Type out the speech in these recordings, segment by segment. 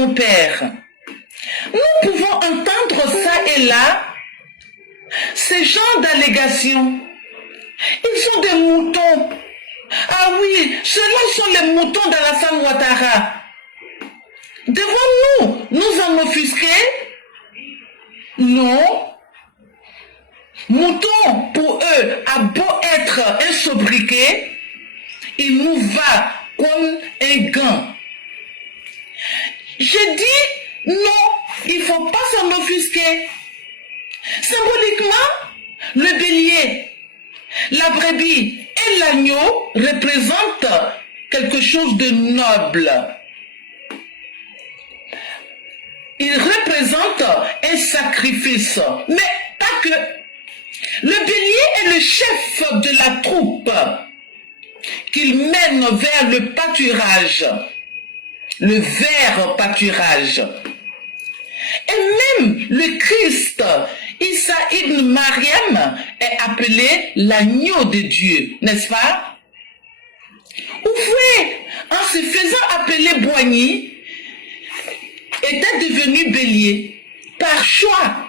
mon père. Nous pouvons entendre ça et là, ces genres d'allégations. Ils sont des moutons. Ah oui, ceux-là sont les moutons d'Alassane Ouattara. Devons-nous nous en offusquer? Non. Mouton, pour eux, a beau être un sobriquet, il nous va comme un gant. J'ai dit non, il ne faut pas s'en offusquer. Symboliquement, le bélier, la brebis et l'agneau représentent quelque chose de noble. Ils représentent un sacrifice, mais pas que. Le bélier est le chef de la troupe qu'il mène vers le pâturage, le vert pâturage. Et même le Christ, Issa ibn Mariam, est appelé l'agneau de Dieu, n'est-ce pas? Oufoué, en se faisant appeler Boigny, était devenu bélier par choix.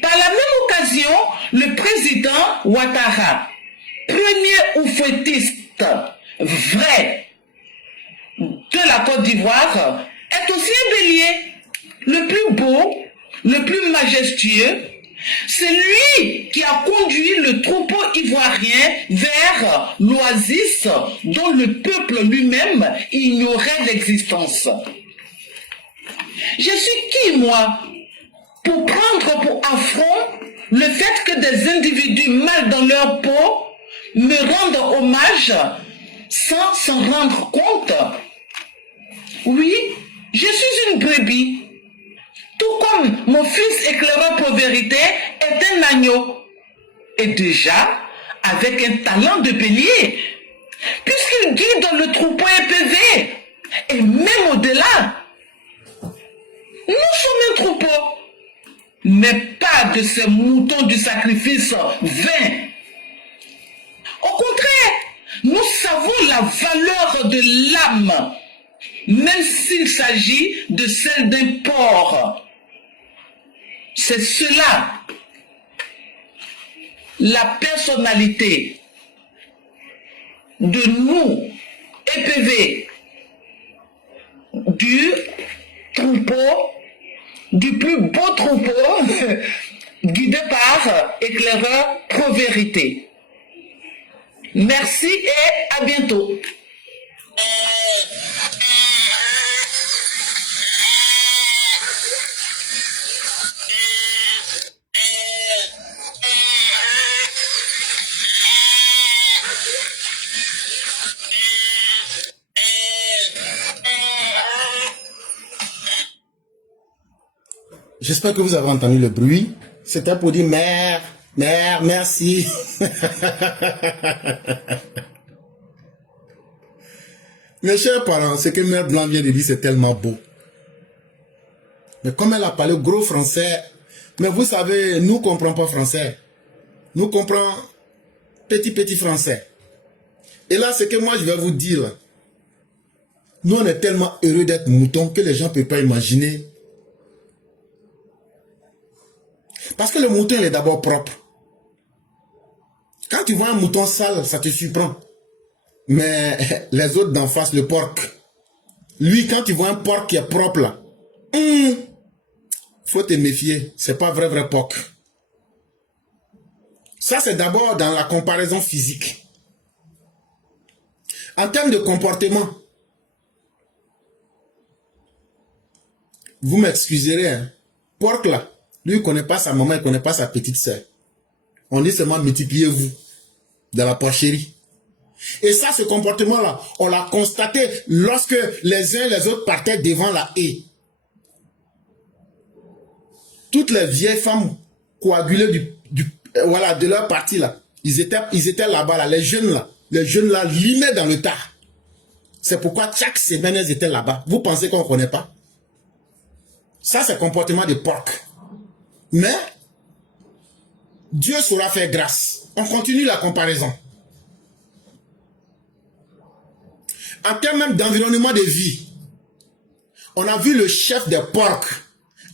Par la même occasion, le président Ouattara, premier oufouettiste vrai de la Côte d'Ivoire, est aussi un bélier, le plus beau, le plus majestueux. C'est lui qui a conduit le troupeau ivoirien vers l'oasis dont le peuple lui-même ignorait l'existence. Je suis qui, moi, pour prendre pour affront le fait que des individus mal dans leur peau me rendent hommage sans s'en rendre compte? Oui, je suis une brebis, tout comme mon fils éclaireur pour vérité est un agneau, et déjà avec un talent de bélier, puisqu'il guide le troupeau épevé, et même au-delà. Nous sommes un troupeau, mais pas de ces moutons du sacrifice vain. Au contraire, nous savons la valeur de l'âme, même s'il s'agit de celle d'un porc. C'est cela, la personnalité de nous, EPV, du troupeau, du plus beau troupeau, guidé par éclaireur pro-vérité. Merci et à bientôt. J'espère que vous avez entendu le bruit. C'était pour dire mère, mère, merci. Mes chers parents, ce que Mère Blanc vient de dire, c'est tellement beau. Mais comme elle a parlé gros français, mais vous savez, nous ne comprenons pas français. Nous comprenons petit français. Et là, ce que moi je vais vous dire, nous on est tellement heureux d'être moutons que les gens ne peuvent pas imaginer. Parce que le mouton, il est d'abord propre. Quand tu vois un mouton sale, ça te surprend. Mais les autres d'en face, le porc, lui, quand tu vois un porc qui est propre là, faut te méfier. C'est pas vrai porc. Ça, c'est d'abord dans la comparaison physique. En termes de comportement, vous m'excuserez, hein, porc là, lui, il ne connaît pas sa maman, il ne connaît pas sa petite sœur. On dit seulement multipliez-vous dans la porcherie. Et ça, ce comportement-là, on l'a constaté lorsque les uns et les autres partaient devant la haie. Toutes les vieilles femmes coagulées voilà, de leur partie là, ils étaient là-bas, là, les jeunes là, limaient dans le tas. C'est pourquoi chaque semaine, elles étaient là-bas. Vous pensez qu'on ne connaît pas? Ça, c'est le comportement de porc. Mais, Dieu saura faire grâce. On continue la comparaison. En termes même d'environnement de vie, On a vu le chef des porcs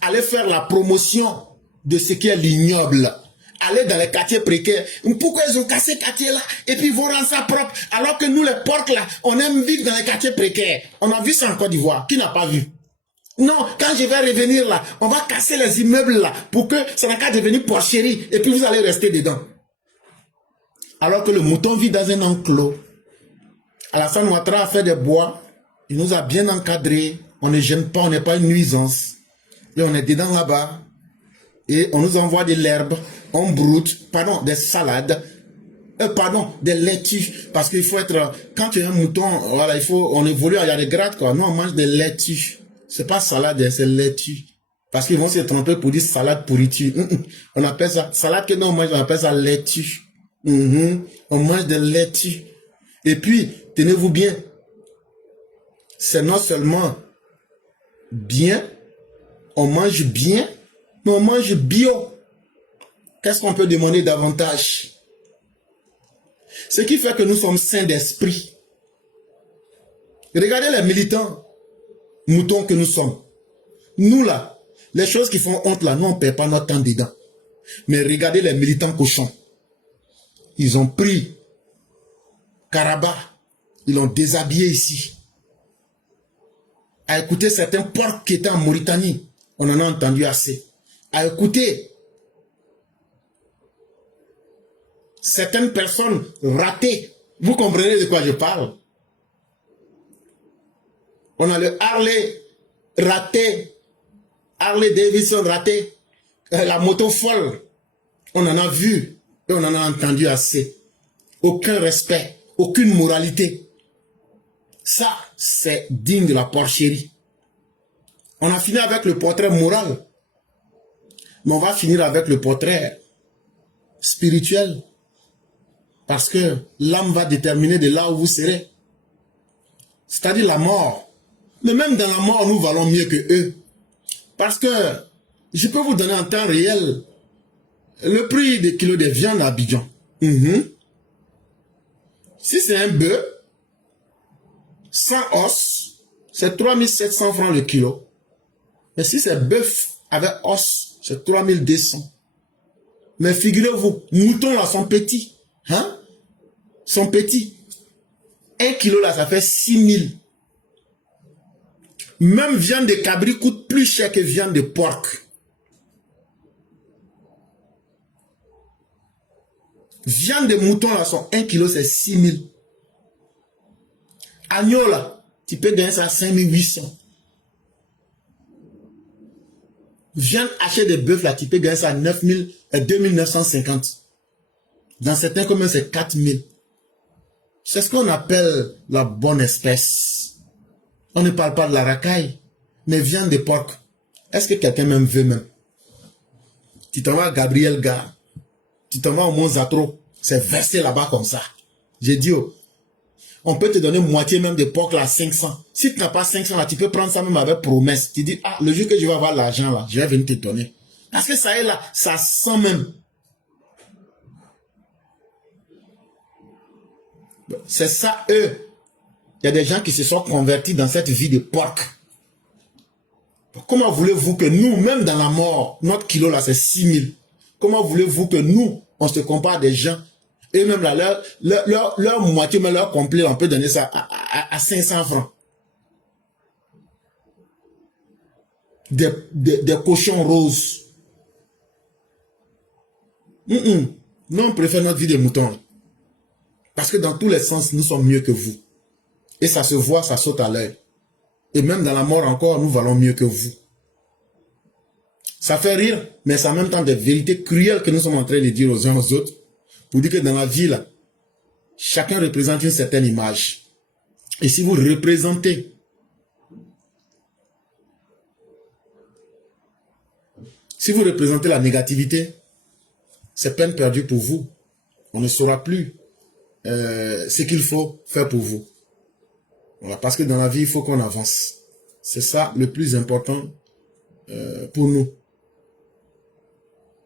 aller faire la promotion de ce qui est l'ignoble. Aller dans les quartiers précaires. Pourquoi ils ont cassé ces quartiers-là? Et puis ils vont rendre ça propre. Alors que nous, les porcs là, on aime vivre dans les quartiers précaires. On a vu ça en Côte d'Ivoire. Qui n'a pas vu? Non, quand je vais revenir là, on va casser les immeubles là pour que ça n'a qu'à devenir porcherie. Et puis vous allez rester dedans. Alors que le mouton vit dans un enclos. Alassane Ouattara a fait des bois. Il nous a bien encadrés. On ne gêne pas, on n'est pas une nuisance. Et on est dedans là-bas. Et on nous envoie de l'herbe. On broute, pardon, des salades. Pardon, des laitues. Parce qu'il faut être... Quand tu es un mouton, voilà, il faut... On évolue, il y a des grades, quoi. Nous, on mange des laitues. C'est pas salade, c'est laitue. Parce qu'ils vont se tromper pour dire salade pourriture. On appelle ça... Salade que nous, on mange, on appelle ça laitue. On mange des laitues. Et puis, tenez-vous bien. C'est non seulement bien, on mange bien, mais on mange bio. Qu'est-ce qu'on peut demander davantage? Ce qui fait que nous sommes saints d'esprit. Regardez les militants moutons que nous sommes. Nous là, les choses qui font honte là, nous on ne perd pas notre temps dedans. Mais regardez les militants cochons. Ils ont pris Karabakh, ils l'ont déshabillé ici. À écouter certains porcs qui étaient en Mauritanie, on en a entendu assez. À écouter certaines personnes ratées. Vous comprenez de quoi je parle? On a le Harley raté, Harley Davidson raté, la moto folle. On en a vu et on en a entendu assez. Aucun respect, aucune moralité. Ça, c'est digne de la porcherie. On a fini avec le portrait moral. Mais on va finir avec le portrait spirituel. Parce que l'âme va déterminer de là où vous serez. C'est-à-dire la mort. Mais même dans la mort, nous valons mieux que eux. Parce que je peux vous donner en temps réel le prix des kilos de viande à Abidjan. Si c'est un bœuf, sans os, c'est 3700 francs le kilo. Mais si c'est bœuf avec os, c'est 3200. Mais figurez-vous, moutons là sont petits. Hein? Sont petits. 1 kilo là, ça fait 6000. Même viande de cabri coûte plus cher que viande de porc. Viande de mouton là, son 1 kilo c'est 6000. Agneau là, tu peux gagner ça à 5800. Viande hachée de bœuf là, tu peux gagner ça à 2950. Dans certains communs, c'est 4000. C'est ce qu'on appelle la bonne espèce. On ne parle pas de la racaille, mais viande de porc. Est-ce que quelqu'un même veut même? Tu t'en vas à Gabriel Gare, tu t'en vas au Mont Zatro, c'est versé là-bas comme ça. J'ai dit, oh, on peut te donner moitié même de porc là à 500. Si tu n'as pas 500 là, tu peux prendre ça même avec promesse. Tu dis, ah, le jour que je vais avoir l'argent là, je vais venir te donner. Parce que ça est là, ça sent même. C'est ça, eux. Il y a des gens qui se sont convertis dans cette vie de porc. Comment voulez-vous que nous, même dans la mort, notre kilo là c'est 6000. Comment voulez-vous que nous, on se compare à des gens, et même là, leur moitié, mais leur complet, on peut donner ça à 500 francs. Des cochons roses. Nous, on préfère notre vie de mouton. Parce que dans tous les sens, nous sommes mieux que vous. Et ça se voit, ça saute à l'œil. Et même dans la mort encore, nous valons mieux que vous. Ça fait rire, mais c'est en même temps des vérités cruelles que nous sommes en train de dire aux uns aux autres. Pour dire que dans la vie, là, chacun représente une certaine image. Et si vous représentez la négativité, c'est peine perdue pour vous. On ne saura plus ce qu'il faut faire pour vous. Voilà, parce que dans la vie, il faut qu'on avance. C'est ça le plus important pour nous.